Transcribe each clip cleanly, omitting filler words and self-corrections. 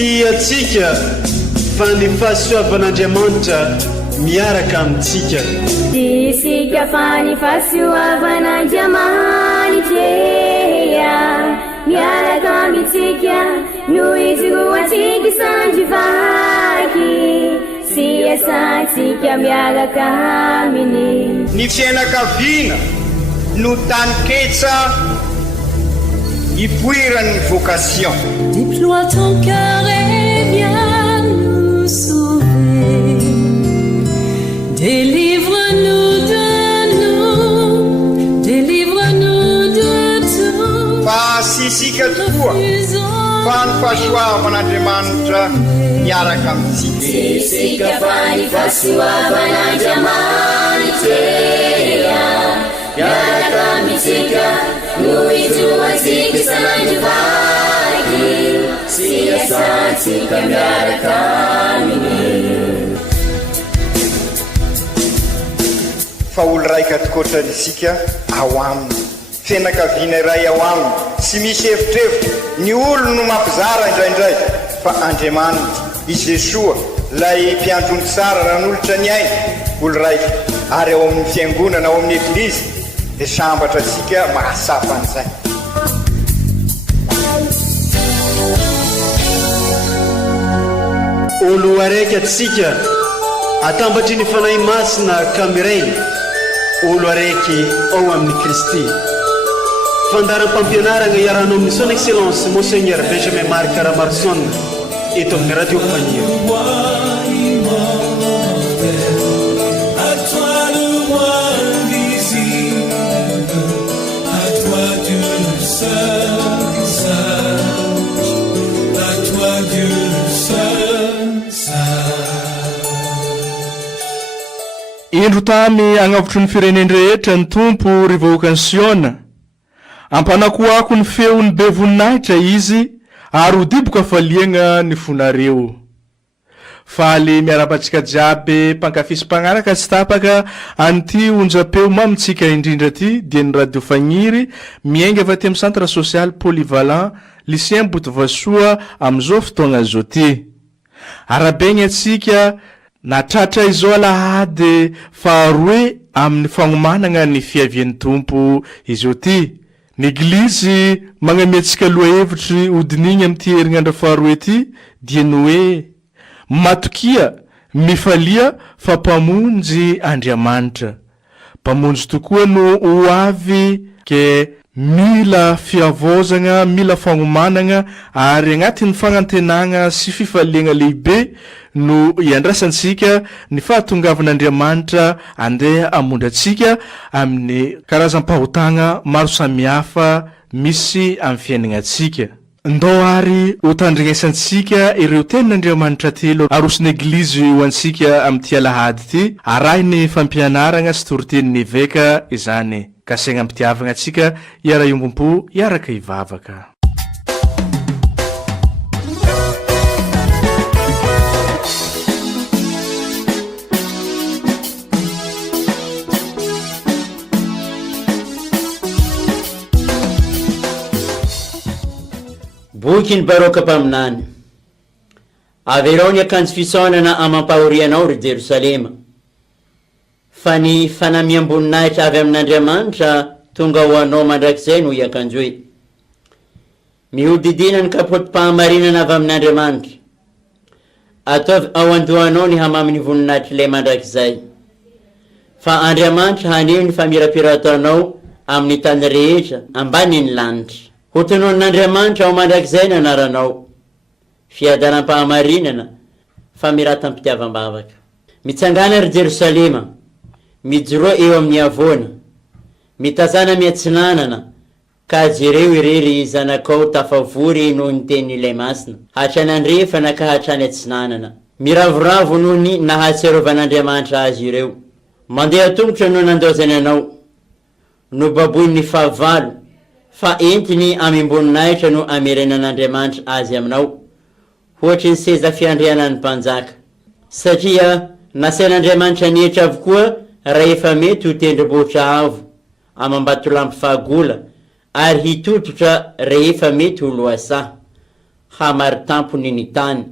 Tiatsika fa ny fahasoavan'Andriamanitra miaraka amintsika. Tisika fa ny fahasoavan'Andriamanitra miaraka amintsika noho izy roatsika sandrivaky sy asantsika miaraka aminy. Ny fianakaviana no taniketsa ipoiran'ny vocation. Déploie ton cœur et viens nous sauver. Délivre-nous de nous, délivre-nous de tout. Fa sisika tokoa fa ny fahasoavan'Andriamanitra miaraka amintsika. Sisika fa ny fahasoavan'Andriamanitra miaraka amintsika noho izy roatsika sandrivaky sy asantsika miaraka aminy. Fa olo raika atokotran'isika ao aminy, fianakaviana iray ao aminy, sy misy hevitrevitra ny olo no mampizara indraindray fa Andriamanitra i Jesoa lay mpiandrony tsara ran'olotra ny aina olo raika ary ao amin'ny fiangonana ao amin'ny eglizy dia sambatra atsika mahasapa an'izay. Olo araiky atsika atambatry ny fanahy masina kamiray, olo araiky ao amin'ny Kristy. Fandaram-pampianarana iarahana amin'ny son excellence Monseigneur Benjamin Marc Caramarson eto amin'ny radio Fania. Indro tamy agnavotry ny firenendrehetra ny tompo rivoaka ny Siona, ampanakoako ny feony be voninahitra izy ary ho diboka faliagna ny fonareo. Faly miarapatsika jiaby mpankafisy mpanaraka tsy tapaka an'ity onjapeo mamitsika indrindra ty dia ny radio Fagniry miainga avy aty amin'ny centre social polyvalent lycéen Botovasoa amin'izao fotoagna zao ty. Arabegny atsika natratra izao alahady faharoe amin'ny fagnomanana ny fiavian'ny tompo izao ty. Ny eglizy magnametsika loahevitry hodinigny amin'ity herinandro faharoe ty dia ny hoe matokia mifalia fa mpamonjy Andriamanitra. Mpamonjy tokoa no ho avy ke mila fiavozana, mila fagnomanana ary agnatin'ny fagnantenana sy fifaliana lehibe no iandrasantsika ny fahatongavan'Andriamanitra andeha amondratsika amin'ny karazam-pahotana maro samihafa misy amin'ny fiainagnantsika. Ndao ary ho tandrignesantsika ireo tenin'Andriamanitra telo arosin'ny eglizy ho antsika amin'ity alahady ty, arahiny fampianarana sy toritenin'ny évêque izany. Kasegna ampitiavagna atsika iara iombom-po iaraka ivavaka. Boky ny baroka mpaminany. Averao ny akanjo fisaonana amampahorianao ry Jerosalema. Fa ny fanamiam-boninahitra avy amin'Andriamanitra tonga ho anao mandrakizay no iakanjo hoe mihodidina ny kapotim-pahamarinana avy amin'Andriamanitra. Ataovy ao andohanao ny hamamy ny voninahitra ilay mandrakizay. Fa Andriamanitra haneho ny famirapiran-taonao amin'ny tany rehetra ambanin'ny lanitra. Hotonon'Andriamanitra ao mandrakizay ny anaranao. Fiadaram-pahamarinana famiratam-pitiavam-bavaka. Mitsangana ry Jerosalema, mijoroa eo amin'ny avona, mitazana miatsinanana, ka jereo irery zanakao tafavory noho ny tenin'ilay masina, hatrany andrefana ka hatrany atsinanana. Miravoravo noho ny nahatsiarovan'Andriamanitra azy ireo. Mandeha tongotra no nandozany anao, no baboin'ny fahavalo, fa entiny amim-boninahitra no amerenan'Andriamanitra azy aminao, hoatry ny seza fiandrianan'ny mpanjaka. Satria nasain'Andriamanitra nihitra avokoa rehefa mety ho tendrombohitra avo amambato lampy fahagola ary hitototra rehefa mety ho loasaha. hamary tampony ny tany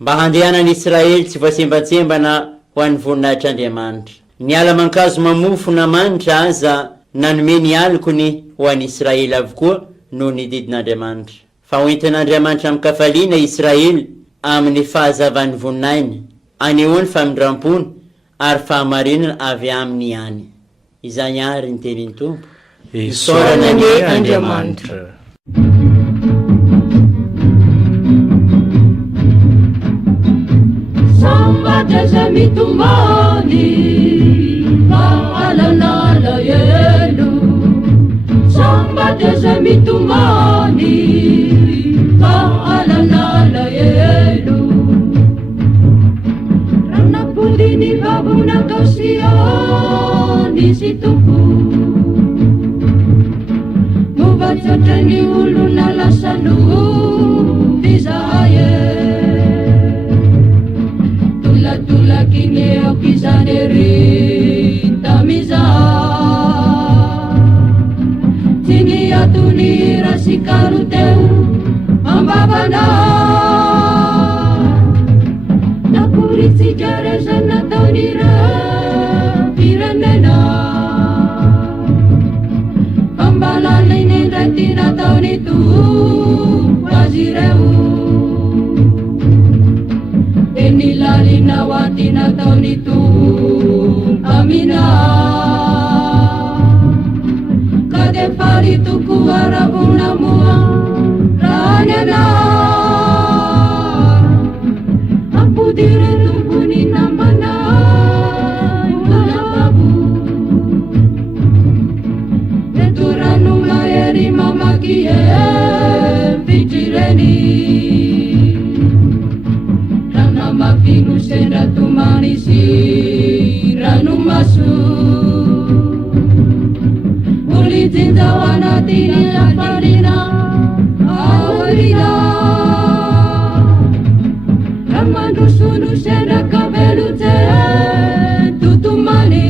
mba handehanany Israely tsy voasembatsembana ho an'ny voninahitr'Andriamanitra. Ny ala-mankazo mamofona manitra aza nanome ny alokony ho an'ny Israely avokoa noho ny didin'Andriamanitra. Fa hoentin'Andriamanitra mikafaliana Israely amin'ny fahazavany voninainy, anehoany famindrampony ary fahamarinana avy aminy any. Izany ary ny tenin'ny Tompo. Isaorana ny Andriamanitra. Sambateza mitumani Maalanala yelu Sambateza mitumani Maalanala yelu Ranapudini babuna kasiani situpu Mubatatani uluna lasanu Bizaye Tula kini okizaneri tamiza Tini atuni rasikaru teu ambabana Nakuriti jareza natonira piranena Pambala ini retina taunitu wazireu Enilalina watina taunitu amina Kadefari tuku arabuna mua ranyana Apudire tumpuni namana Ulababu Neturanu mayeri mamakie Vijireni Mapinu senda tumanisi ranu masu Ulitinda wanatini lafarina aurina Ramandu sunu senda kabelute tutumani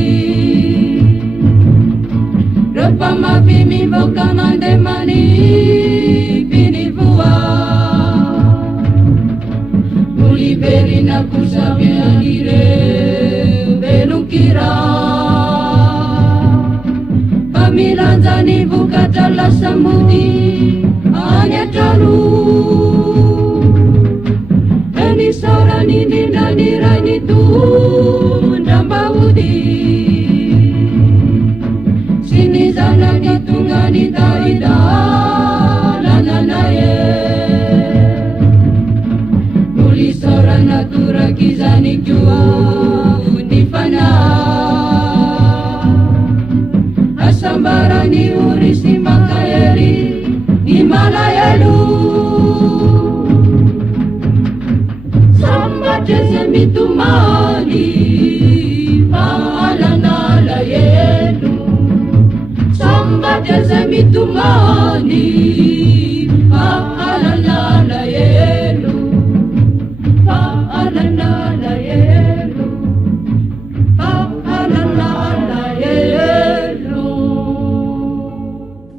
Rapa mapimi bokanande mani pinivua Berina kusabia dire benukira Pamilanzani bukatala samudi anyatalu Eni sorani nindani raini tu ndambaudi Sinizana nitungani taida lananaye Sora natura kizani jua nifana Asambara ni urisi makayeri ni malayalu Samba teze mitumani Maalanala yelu Samba teze mitumani Maalanala yelu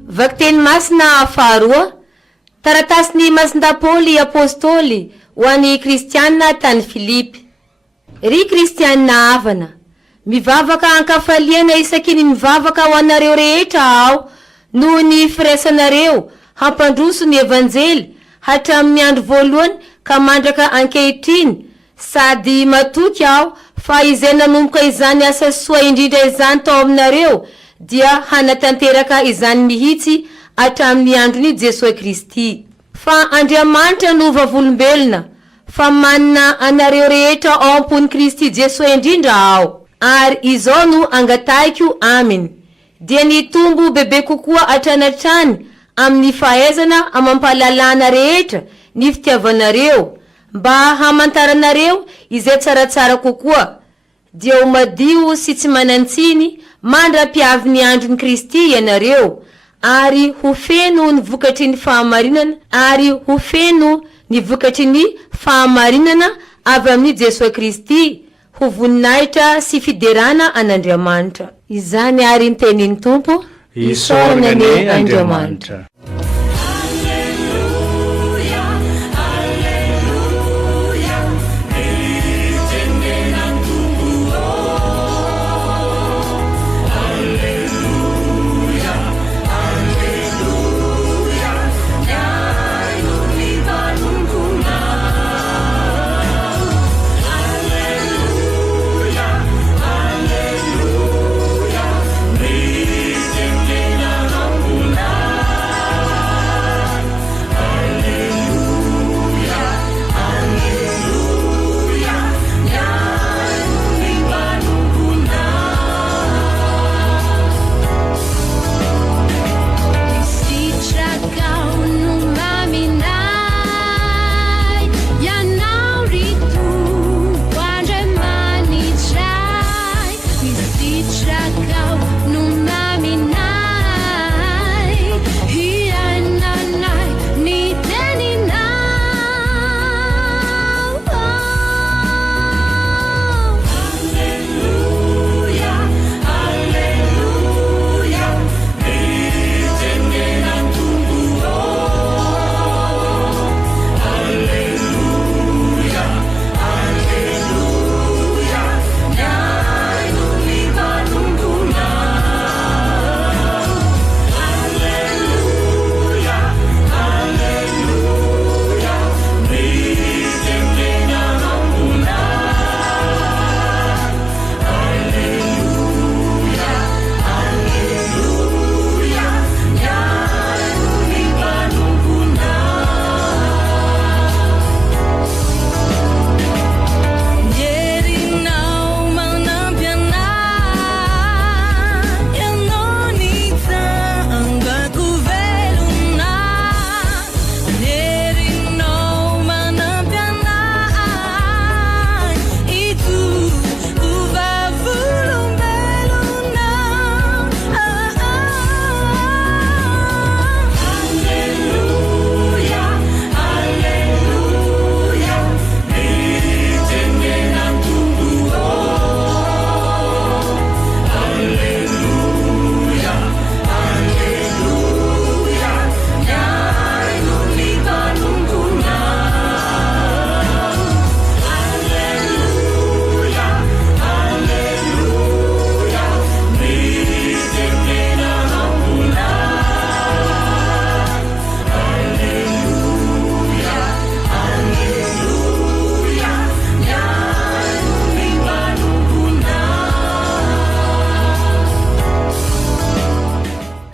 Vakteny masina faharoa taratasiny masindapoly apôstôly ho an'ny kristianina tany Filipy. Ry kristianina avana, mivavaka ankafaliana isaky ny mivavaka ho anareo rehetra aho noho ny firaisanareo hampandroso ny evanjely hatramin'ny andro voalohany ka mandraka ankehitriny sady matoky aho fa izay nanomboka izany asa soa indrindra izany tao aminareo dia hanatanteraka izany mihitsy hatramin'ny androny Jesosy Kristy. Fa Andriamanitra no vavolombelona fa manana anareo rehetra ao ampony Kristy Jesosy indrindra aho ary izao no angataiko aminy dia ny tombo bebe kokoa atranatrany amin'ny fahaizana amampalalana rehetra ny fitiavanareo mba hamantaranareo izay tsaratsara kokoa dia ho madio sy tsy manantsiny mandra-piavy ny andron'ny Kristy ianareo ary ho feno ny vokatry ny fahamarinana ary ho feno ny vokatry ny fahamarinana avy amin'ny Jesosy Kristy ho voninahitra sy fiderana an'Andriamanitra. Izany ary ny tenin'ny Tompo, isaorana ny Andriamanitra. Alleluia,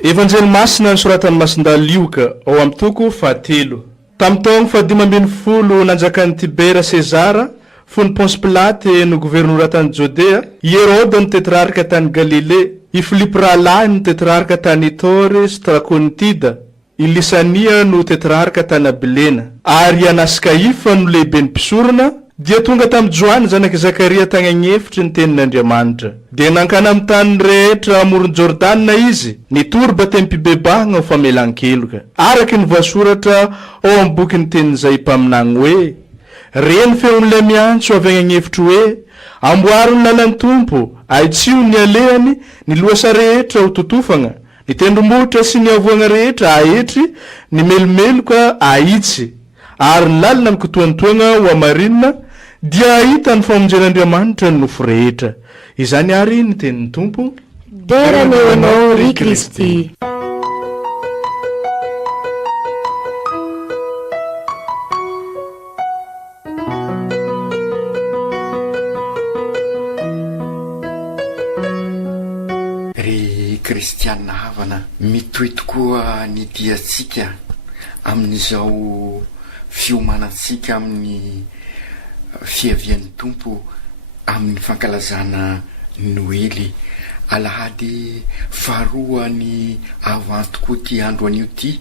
Evanjely masina nosoratan'ny Masindalioka ao amin'ny toko 7. Tamin'ny taogno 570 nanjakan'ny Tibera Sezara fony Ponce Pilate no gouvernoura tany Jodea, Herode no tetrarika tany Galile, i Philippe Ralahy no tetrarika tany Ettore sy Traconitida, i Lisania no tetrarika tany Abilena, ary Anasy Kaifa no lehibe ny mpisorona, dia tonga tamin'ny Joany zanaky Zakaria tagny agnefitry ny tenin'Andriamanitra. Dia nankana amin'ny tany rehetra amoron Jordanina izy, nitory batemy-pibebahagna ho famelan-keloka. Araky ny voasoratra ao amin'ny boky ny tenin'izay mpaminagny hoe: reny feon'ilay miantso avy agny agnefitry hoe, amboaro ny lalan'ny tompo, aitsio ny alehany, ny loasa rehetra ho totofagna, ny tendrombohitra sy ny avoagna rehetra ahetry, ny melomeloka aitsy, ary ny lalina mikotoantoagna ho amarinina, dia ahita ny famonjen'Andriamanitra ny nofo rehetra. Izany ary ny tenin'ny tompo. Derany eo anao ry Kristy. Kristianina havana mitohy tokoa ny diatsika amin'izao fiomanantsika amin'ny fiavian'ny tompo amin'ny fankalazana Noely. Alahady faharoa ny avant tokoa ty andro an'io ty,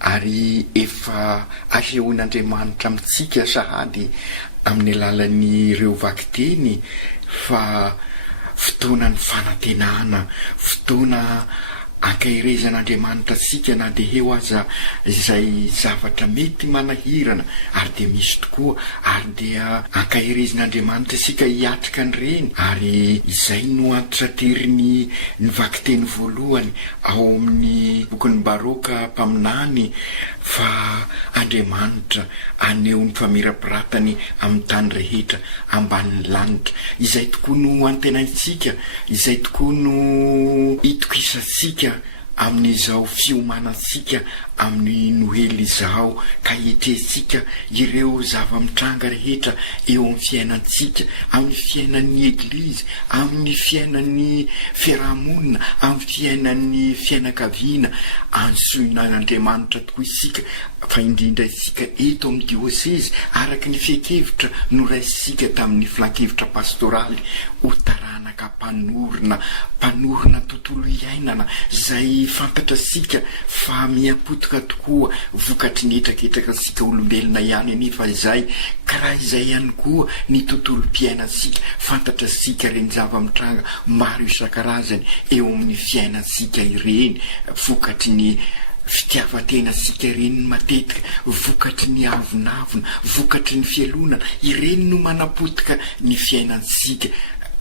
ary efa asehoan'Andriamanitra amintsika sahady amin'ny alalan'ny ireo vakiteny fa fotoana ny fanantenana, fotoana ankahirezan'Andriamanitra sika na de eo aza izay zavatra mety manahirana, ary de misy tokoa, ary dia ankahirezan'Andriamanitra sika hiatrika an'ireny. Ary izay no antitra teriny ny vakiteny voalohany ao amin'ny bokin'ny baroka mpaminany fa Andriamanitra aneo ny famirapiratany amin'ny tany rehetra ambanin'ny lanitra. Izay tokoa no antenaitsika, izay tokoa no itokisantsika amin'izao fiomanantsika amin'ny Noely izao, ka hietresika ireo zava-mitranga rehetra eo amin'ny fiainantsika, amin'ny fiainan'ny Eglizy, amin'ny fiainan'ny fiarahamonina, amin'ny fiainan'ny fianakaviana. Ansoinan'Andriamanitra tokoa isika, fa indrindra isika eto amin'ny diocese araky ny fiekevitra noraisika tamin'ny filankevitra pastoraly ho taranaka mpanorona tontolo iainana zay fantatra sika fa miapotika tokoa vokatry ny etraketraka sika olombelona ihany anefa izay karaha izay ihany koa ny tontolo mpiainansika fantatra sika reny zava-mitranga maro isan-karazany eo amin'ny fiainansika ireny, vokatry ny fitiavatena sika ireny matetika, vokatry ny avonavona, vokatry ny fialonana ireny no manapotika ny fiainansika.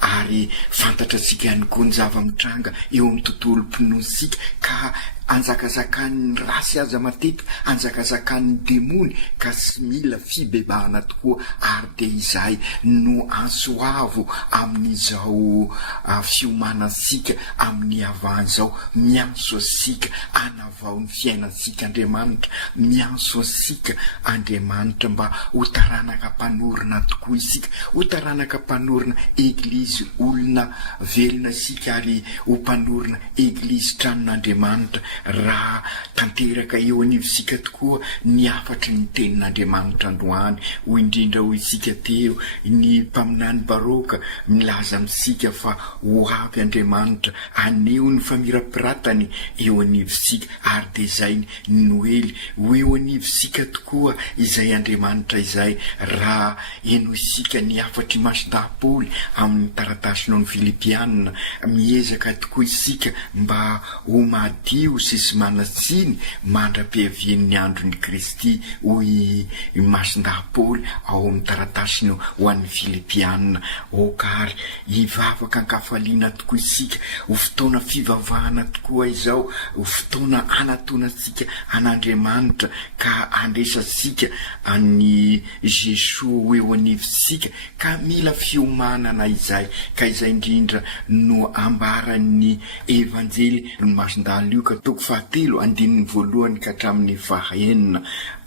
Ary fantatra sika ihany koa ny zava-mitranga eo amin'ny tontolo mpinonosika, ka anjakazakan'ny rasy aza matetika, anjakazakan'ny demony, ka sy mila fibebahana tokoa. Ary de izay no ansoavo amin'izao fiomanantsika amin'ny avan'izao, mianso asika anavao ny fiainansika Andriamanitra, mianso asika Andriamanitra mba ho taranaka mpanorona tokoa isika, ho taranaka mpanorona Eglizy olona velona sika, ary ho mpanorona Eglizy tranon'Andriamanitra. Raha tanteraka eo anivosika tokoa ny afatry ny tenin'Andriamanitra androany, ho indrindra ho isika teo ny mpaminany baroka milaza amintsika fa ho avy Andriamanitra aneo ny famirapiratany eo anivosika. Ary de zay ny Noely ho eo anivosika tokoa izay Andriamanitra izay, raha eno isika ny afatry mason-dahapoly amin'ny taratasy ny Filipianina, miezaka tokoa isika mba ho madio sy manatsiny mandra-piavian'ny andron'ny Kristy, hoy mason-dahapoly ao amin'ny taratasy ho an'ny Filipianina. Okary hivavaka ankafaliana tokoa isika, ho fotoana fivavahana tokoa izao, ho fotoana anatonantsika an'Andriamanitra, ka andresasika any Jesoa eo anivosika, ka mila fiomanana izay. Ka izay indrindra no ambaran'ny evanjely ny Masindalioka toko fahatelo andininy voalohany ka hatramin'ny fahaenina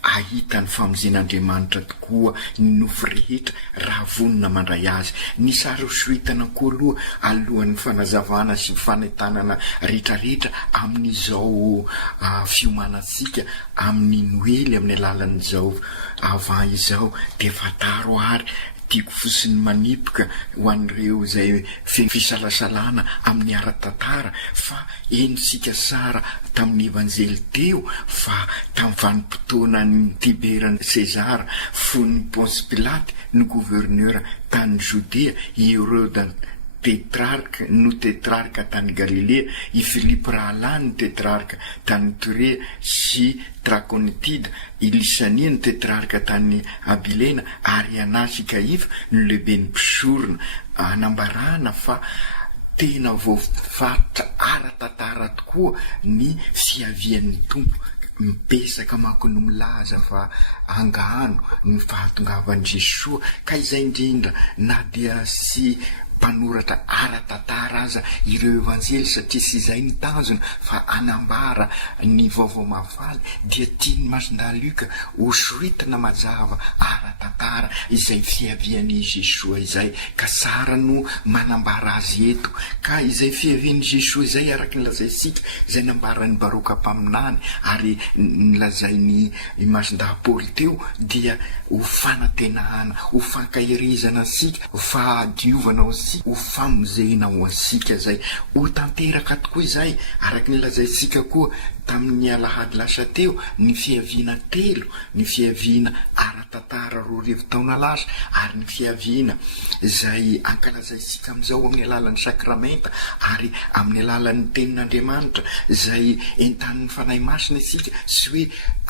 ahita ny famonjen'Andriamanitra tokoa ny nofo rehetra raha vonona mandray azy. Ny sary osoitana koa aloha alohan'ny fanazavana sy fanentanana rehetrarehetra amin'izao fiomanantsika amin'ny Noely amin'ny alalan'izao avant izao dia fataro ary tiako fosiny manipoka ho an'ireo izay fisalasalana amin'ny ara-tantara fa enosika sara tamin'ny evanjely teo fa tamin'ny vanim-potoana ny Tiberan'ny Sezara fon'ny Ponce Pilate ny gouverneur tany Judea, i Herode tetrarka no tetrarka tany Galilea, i Philippe Rahalany ny tetrarka tany Torea sy Traconitida, i Lisania ny tetrarka tany Abilena ary Anasy Kaifa no lehibe ny mpisorona. Anambarana fa tena voafaritra ara-tantara tokoa ny fiavian'ny tompo. Mipesaka manko no milaza fa angano ny fahatongavan'i Jesoa ka izay indrindra na dia sy mpanoratra ara-tantara aza ireo evanjely satria sy izay ny tanjona fa anambara ny vaovao mahafaly dia tiany masonda Luka osoritana mazava ara-tantara izay fiavian'i Jesoa izay ka sara no manambara azy eto ka izay fiavian'i Jesoa izay araky ny lazaisika izay nambarany baroka mpaminany ary nilazainy masonda Paoly teo dia ho fanantenana ho fankahirizana asika fa diovana ho famonjena ho asika zay ho tanteraka tokoa izay araky ny lazaisika koa tamin'ny alahady lasa teo ny fiaviana telo, ny fiaviana ara-tantara 2 taona lasa ary ny fiaviana izay ankalazaisika amin'izao amin'ny alalan'ny sakramenta ary amin'ny alalan'ny tenin'Andriamanitra izay entan'ny fanahy masina isika sy hoe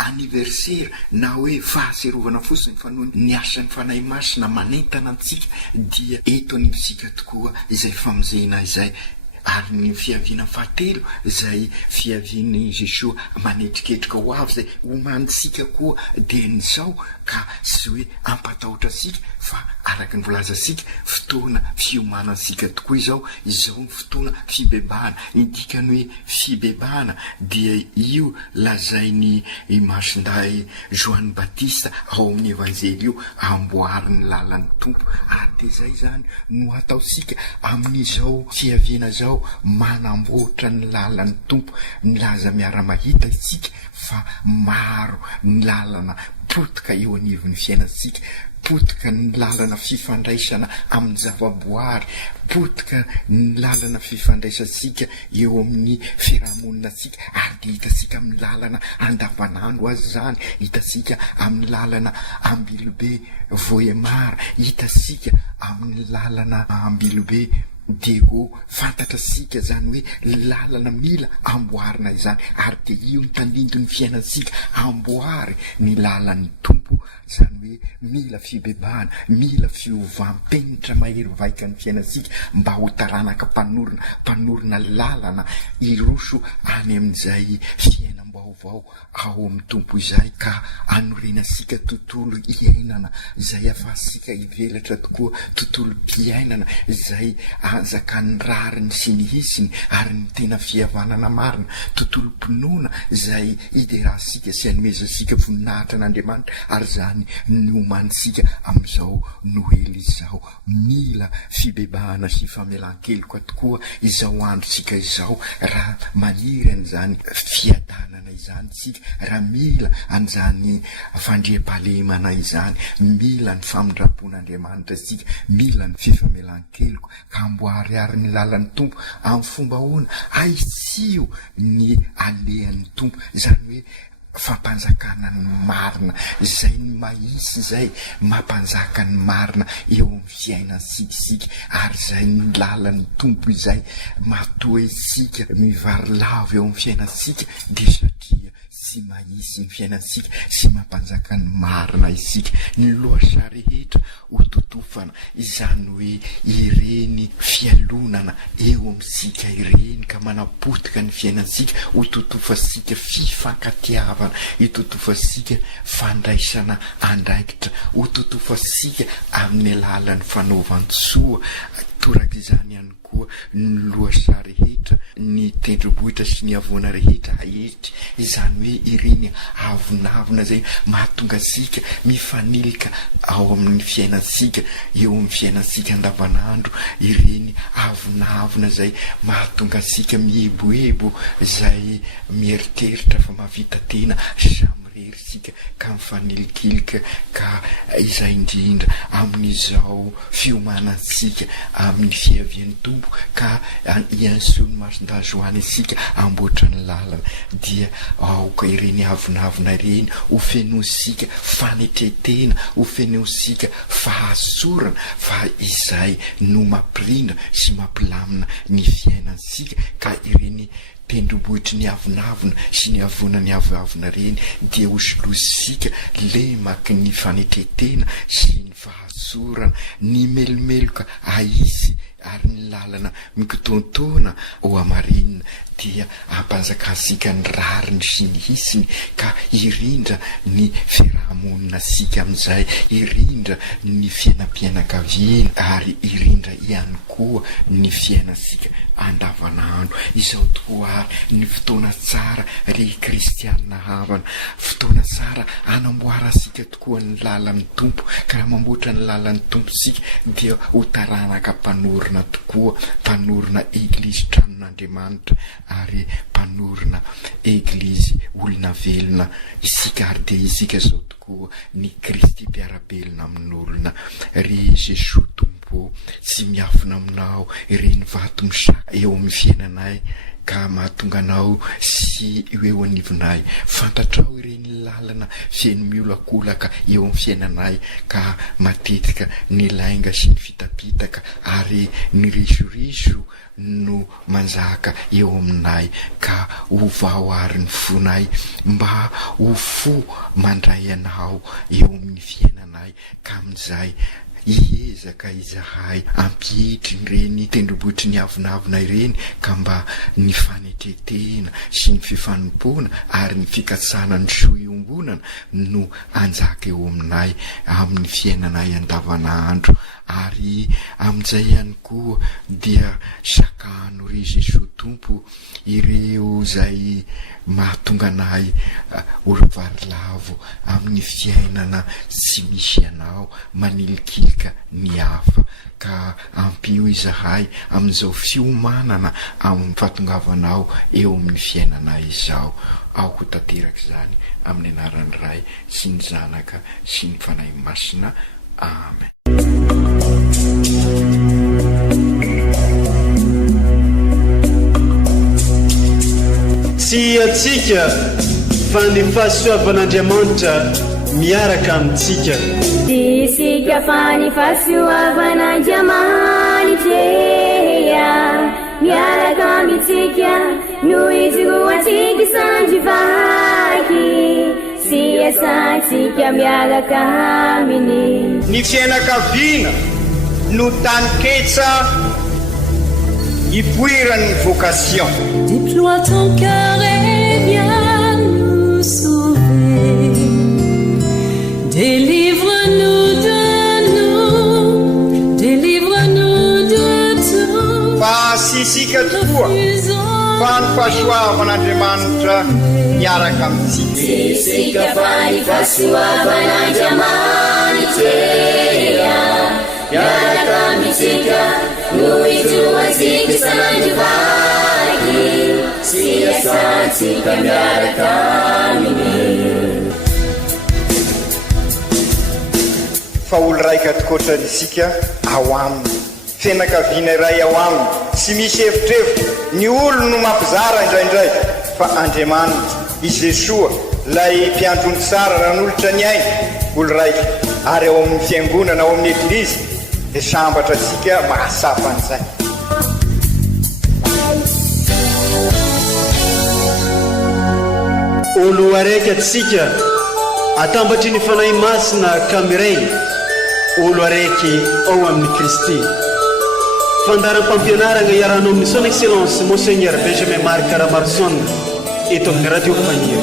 anniversaire na hoe fahaserovana fotsiny fa noho ny asan'ny fanahy masina manentana antsika dia eto anivosika tokoa izay famonjena izay. Ary ny fiaviana fahatelo izay fiavian'i Jesoa manetriketrika ho avy izay homanitsika koa dia n'izao ka sy hoe ampatahotra asika fa araky ny volaza asika fotoana fiomanantsika tokoa izao ny fotoana fibebahana. Indikany hoe fibebahana dia io lazainy masonday Johanny Batista ao amin'ny evanjely io amboariny lalan'ny tompo ary dia izay zany no ataosika amin'izao fiaviana zao manamboatra ny lalan'ny tompo. Nilaza miara-mahita isika fa maro ny lalana potika eo anivon'ny fiainantsika, potika ny lalana fifandraisana amin'ny zavaboary, potika ny lalana fifandraisantsika eo amin'ny fiarahamoninatsika ary dia hitasika amin'ny lalana andavanandro azy zany, hitasika amin'ny lalana Ambilobe Voemara, hitasika amin'ny lalana Ambilobe Diego, fantatra sika zany hoe lalana mila amboarina izany ary dia io ny tandindony fiainantsika amboary ny lalan'ny tompo zany hoe mila fibebahana, mila fiovampenitra mahery vaika ny fiainantsika mba ho taranaka mpanorona lalana iroso any amin'izay fiainam-baovao ao amin'ny tompo izay ka anorenasika tontolo iainana izay afahasika hivelatra tokoa, tontolo mpiainana izay azakany rariny sy ny hisiny ary ny tena fihavanana marina, tontolo mpinoana izay iderasika sy anomezasika voninahitra n'Andriamanitra ary zany ny omanisika amin'izao Noely izao. Mila fibebahana sy famelan-keloka tokoa izao androsika izao raha maniry an'izany fiadanana izany sika, raha mila an'izany fandriam-pahalemana izany, mila ny famindrapon'Andriamanitra sika, mila ny fifamelan-keloka ka amboary ary ny lalan'ny tompo amin'ny fomba hoana aitsio ny alehan'ny tompo zany hoe fampanjakana ny marina izay ny mahisy izay mampanjaka ny marina eo amin'ny fiainantsika ary izay ny lalan'ny tompo izay matoa isika mivarilavo eo amin'ny fiainantsika dia satria sy mahisy ny fiainantsika sy mampanjaka ny marina isika. Ny loasa rehetra ho totofana izany hoe ireny fialonana eo amintsika ireny ka manapotika ny fiainantsika, ho totofasika fifankatiavana, hitotofasika fandraisana andraikitra, ho totofasika amin'ny alalan'ny fanaovan-tsoa. Torak'izany ihany koa ny loasa rehetra ny tendrombohitra sy ny avoana rehetra ahitry, izany hoe ireny avonavona zay mahatonga asika mifanilika ao amin'ny fiainansika, eo amin'ny fiainansika andavanandro. Ireny avonavona zay mahatonga asika mieboebo, zay mieritreritra fa mahavita tena sika ka mifanilikilika, ka izay indrindra amin'izao fiomanantsika amin'ny fiavian'ny tompo, ka iansony mason-dazoany isika amboatra ny lalana, dia aoka ireny avonavona ireny ofenosika fanetretena, ofenosika fahasorana, fa izay no mampirindra sy mampilamina ny fiainansika. Ka ireny tendrombohitry ny avonavona sy ny avona ny avavona reny dia hosolosika le maky ny fanetretena sy ny fahasorana, ny melomeloka aisy ary ny lalana mikotontona o amarinina, dia ampanjakasika ny rariny sy ny hisiny, ka irindra ny fiarahamonina sika amin'izay, irindra ny fiainam-pianakaviana, ary irindra ihany koa ny fiainasika andavanandro. Izao tokoa ary ny fotoana tsara ry kristianina havana, fotoana tsara anamboara sika tokoa ny lalan'ny tompo, ka mamboatra ny lalan'ny tompo sika dia ho taranaka mpanorona tokoa, mpanorona eglizy tranon'Andriamanitra ary mpanorona eglizy olona velona isika, ary dia isika zao tokoa ny Kristy mpiarabelona amin'olona. Ry Jesoa tompo, tsy miafina aminao ireny vato misaka eo amin'ny fiainanay, ka mahatonga anao sy eo anivonay, fantatrao ireny lalana fiaino miolakolaka eo amin'ny fiainanay, ka matetika ny lainga sy ny fitapitaka ary ny risoriso no manjaka eo aminay, ka hovao ary ny fonay mba ho fo mandray anao eo amin'ny fiainanay, ka amin'izay iezaka izahay ampihitry reny tendrombohitry ny avonavona ireny, ka mba ny fanetretena sy ny fifanompoana ary ny fikatsana ny soiombonana no anjaka eo aminay amin'ny fiainanay andavanandro. Ary amin'izay ihany koa dia sakano ry Jesoa tompo ireo zay mahatonga anay olovarilavo amin'ny fiainana tsy misy anao, manilikilika ny hafa, ka ampio izahay amin'izao fiomanana amin'ny fahatongavanao eo amin'ny fiainanay izao. Ao ho tanteraka izany amin'ny anaran'ny Ray sy ny Zanaka sy ny Fanahy Masina. Amen. Tsy atsika fa ny fahasoavan'Andriamanitra miaraka amintsika. Isika fa ny fahasoavan'Andriamanitra miaraka amintsika, no izy roantsika sandrivaky, sy asantsika miaraka aminy. Ny fianakaviana no taniketsa ipoiran'ny vocation. Déploie ton cœur et viens nous sauver. Délivre-nous de nous, délivre-nous de tout. Fa sisika tokoa fa ny fahasoavan'Andriamanitra miaraka amintsika. Sisika fa ny fahasoavan'Andriamanitra miaraka amintsika, no izy roantsika sandrivaky, sy asantsika miaraka aminy. Fa olo raika atokotran'isika ao aminy, fianakaviana iray ao aminy, tsy misy hevitrevitra, ny olo no mampizara indraindray, fa Andriamanitra i Jesoa lay mpiandrony tsara ranolotra ny aina, olo raika, ary ao amin'ny fiangonana ao amin'ny eglizy dia sambatra atsika mahasafan'izay. Olo araiky atsika atambatry ny fanahy masina kamiray, olo araiky ao amin'ny Kristy. Fandaram-pampianarana iaranao amin'ny son excellence Monseigneur Benjamin Marc Caramarson eto amin'ny radio Fania.